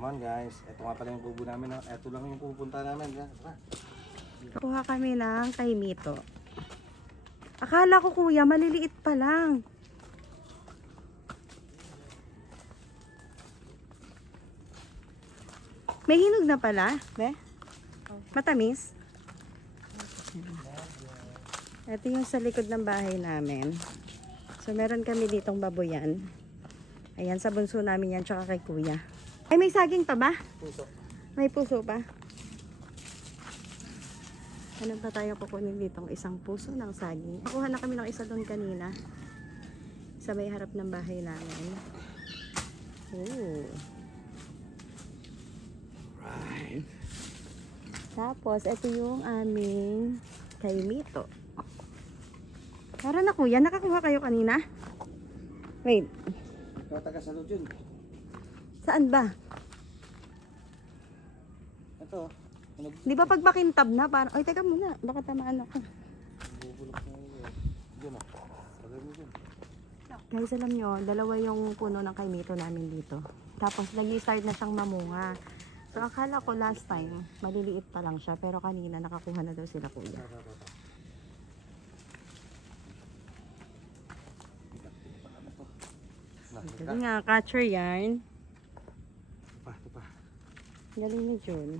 Come on guys, ito nga pala yung kubo namin. Ito lang yung pupunta namin. Kuha kami ng kaimito. Akala ko kuya, maliliit pa lang. May hinog na pala, be? Matamis? Ito yung sa likod ng bahay namin. So meron kami ditong baboyan. Ayan, sa bunso namin yan, tsaka kay kuya. Ay, may saging pa ba? Puso. May puso pa. Ano pa tayo kukunin ditong isang puso ng saging? Nakuha na kami ng isa doon kanina. Sa may harap ng bahay namin. Ooh. Right. Tapos, ito yung aming kaimito. Tara na kuya, nakakuha kayo kanina? Wait. Ikaw taga-salud yun. Saan ba? Ito. Di ba pag makintab na, parang, ay teka muna, baka tamaan ako. Bubulok na yun. Yun ah. Sagay mo dyan. Guys, alam nyo, dalawa yung puno ng kaimito namin dito. Tapos, nag-i-start na siyang mamunga. So, akala ko last time, maliliit pa lang siya. Pero kanina, nakakuha na daw sila kuya. Ito nga, catcher yarn. Ito pa. Galing ni Jun.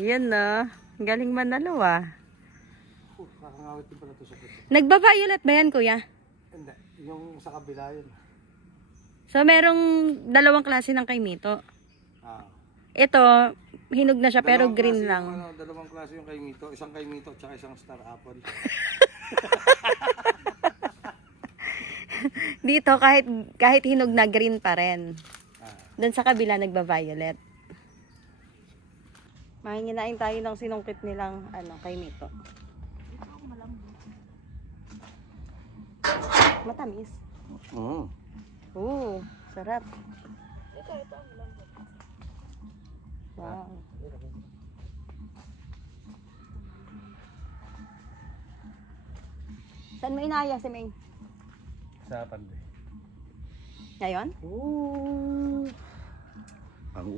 Yan na. Galing manalo ah. Kakangawit din pala ito sa puso. Nagba-violet ba yan kuya? Hindi. Yung sa kabila yun. So, merong dalawang klase ng kaimito. Ah. Ito, hinog na siya pero Dalawang green klase lang. Yung, dalawang klase yung kaimito. Isang kaimito tsaka isang star apple. Dito, kahit hinog na green pa rin. Ah. Doon sa kabila, nagba-violet. Mahinginain tayo ng sinungkit nilang kaimito. Matamis. Oo, sarap. Wow. Saan mo inaya si Ming? Sa pande. Ngayon? Ooh. Ang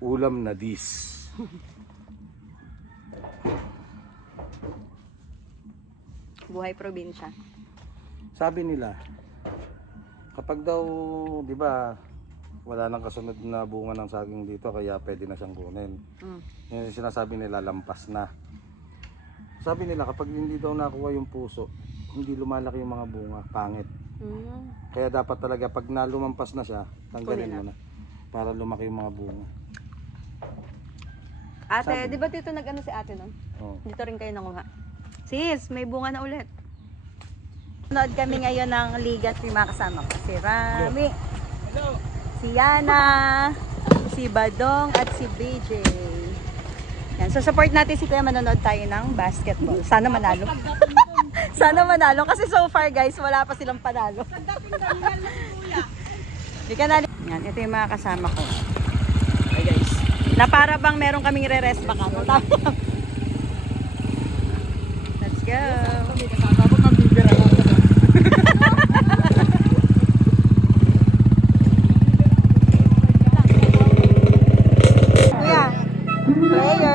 ulam na dis. Buhay probinsya. Sabi nila, kapag daw, di ba, wala nang kasunod na bunga ng saging dito, kaya pwede na siyang kunin. Yung sinasabi nila, lampas na. Sabi nila, kapag hindi daw nakuha yung puso, hindi lumalaki yung mga bunga, pangit. Kaya dapat talaga, pag nalumampas na siya, tanggalin mo na. Para lumaki yung mga bunga. Ate, di ba dito nag-ano si ate nun? Oh. Dito rin kayo nanguha. Sis, may bunga na ulit. Nood kami ngayon ng liga at yung mga kasama ko. Si Rami, si Yana, si Badong, at si BJ. Yan. So support natin si Kuya, manonood tayo ng basketball. Sana manalo. Sana manalo. Kasi so far guys, wala pa silang panalo. Di ka na. Yan, ito yung mga kasama ko. Okay guys. Na para bang meron kaming re-rest baka. Let's go. Kuya,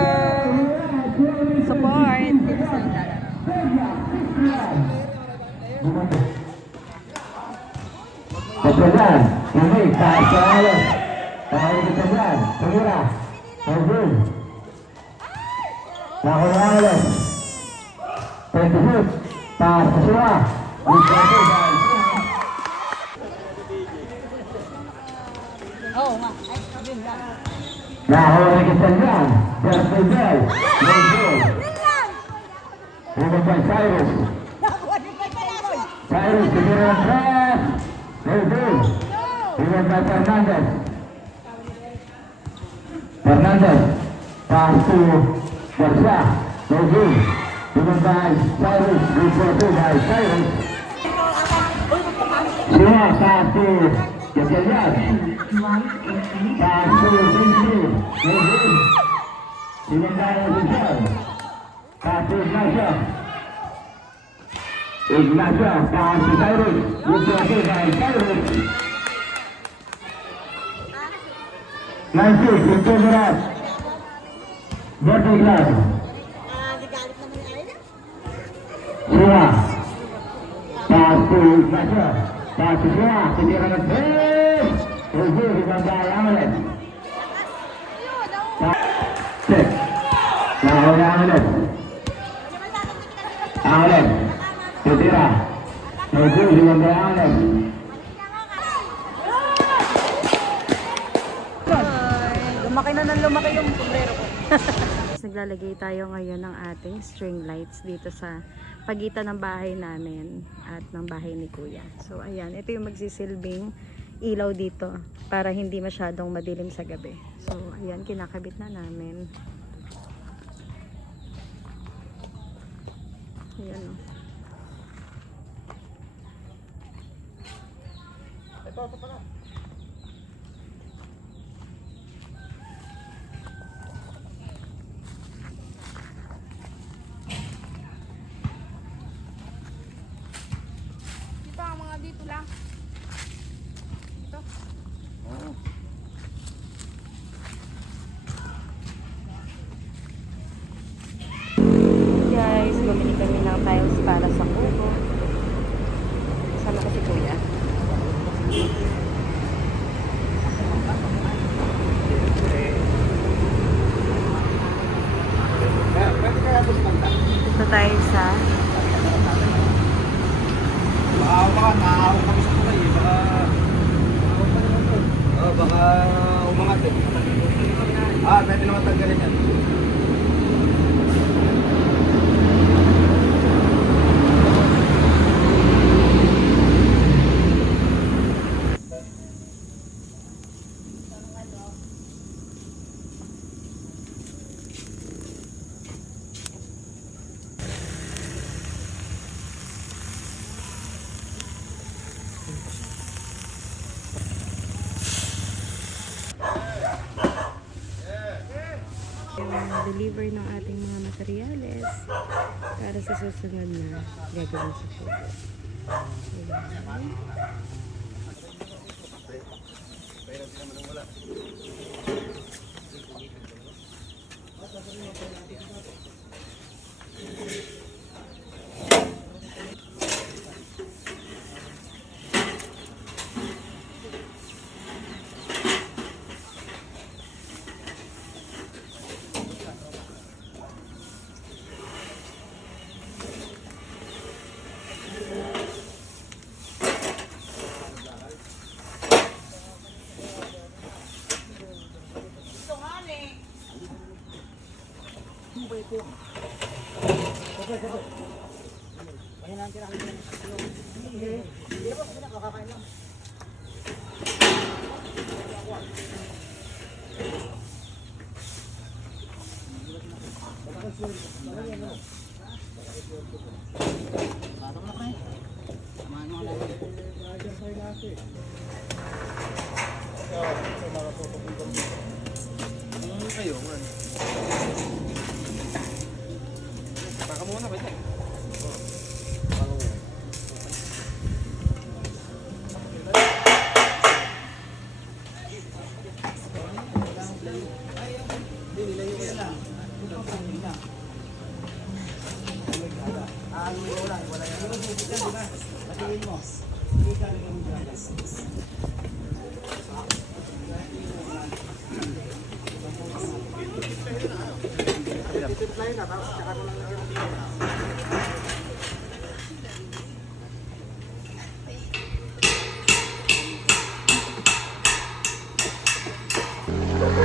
prayer, support. Dito sa lalo. Kemudian, ini tak salah. Kalau kemudian, segera, segera. Lakukan. Terus, tak semua. Oh, nga. Lahore kemudian, tertinggal, tertinggal. Bukan Cyrus. Cyrus segera keras. Tertinggal. Fernandez. Fernandez. Pasu. Bersa. Tertinggal. Bukan Cyrus. Bukan Cyrus. Semua satu. Kemudian. Pasu. Tertinggal. Sementara besar. Pasu Nasya. Ignacio, pass to Cyrus. Good crossing by Cyrus. Nancy, into Murat. Bertie Glad. Siwa. Pass to Ignacio. Pass to Siwa. Tinira ng base. Uzi, ibabay Amulet. Check. Nahuli Amulet. Amulet. Titira. Uzi, ibabay Amulet. Lumaki na ng lumaki yung sombrero ko. Naglalagay tayo ngayon ng ating string lights dito sa pagitan ng bahay namin at ng bahay ni Kuya. So ayan, ito yung magsisilbing ilaw dito para hindi masyadong madilim sa gabi. So ayan, kinakabit na namin. Ayan o. Ito pala. Dito ang mga dito lang. Ito. Oo. Guys, bumili kami ng tiles para sa kubo. Sama ko si Kuya. Pwede kaya ito sinanta? Ito tayo sa Baka naaawak kami sa kulay eh. Baka umangat eh. Pwede naman tanggalin yan. yung deliver ng ating mga materyales para sa susunod na gagawin sa kubo. Ayan. Kayo, man. Baka muna, pwede.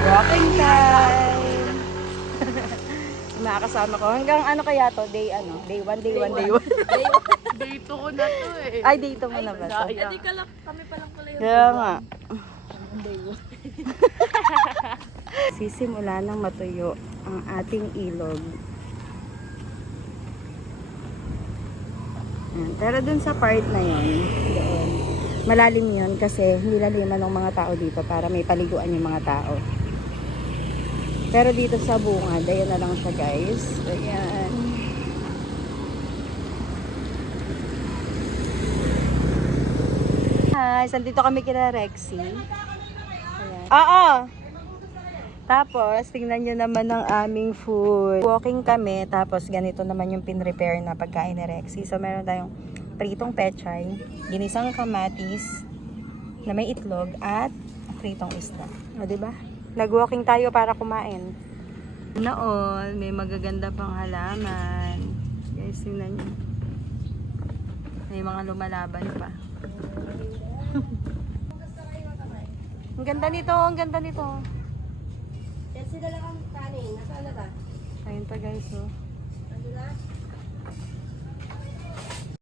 Walking time! Mga kasama ko. Hanggang ano kaya to? Day ano? Day 1, day 1, day 1. Dito ko na to eh. Ay, day 2 mo na ba to? Hindi ka lang, kami pa lang pala yung Kaya nga. Sisimula nang matuyo ang ating ilog. Yan. Pero dun sa part na yun, doon, malalim yun kasi nilaliman ng mga tao dito para may paliguan yung mga tao. Pero dito sa bungad, ayun na lang siya guys. Ayan. guys, nandito kami kina Rexy. Ayan. Oo! Tapos, tingnan nyo naman ang aming food. Walking kami, tapos ganito naman yung pin-repair na pagkain ni Rexy. So, meron tayong pritong pechay, ginisang kamatis, na may itlog, at pritong isda. O, diba? Nag-walking tayo para kumain. Noon, may magaganda pang halaman. Guys, tingnan nyo. May mga lumalaban pa. Ang ganda nito, ang ganda nito. Yan sila lang ang kanin. Nasaan na ba? Ayun pa guys, oh. Ano na?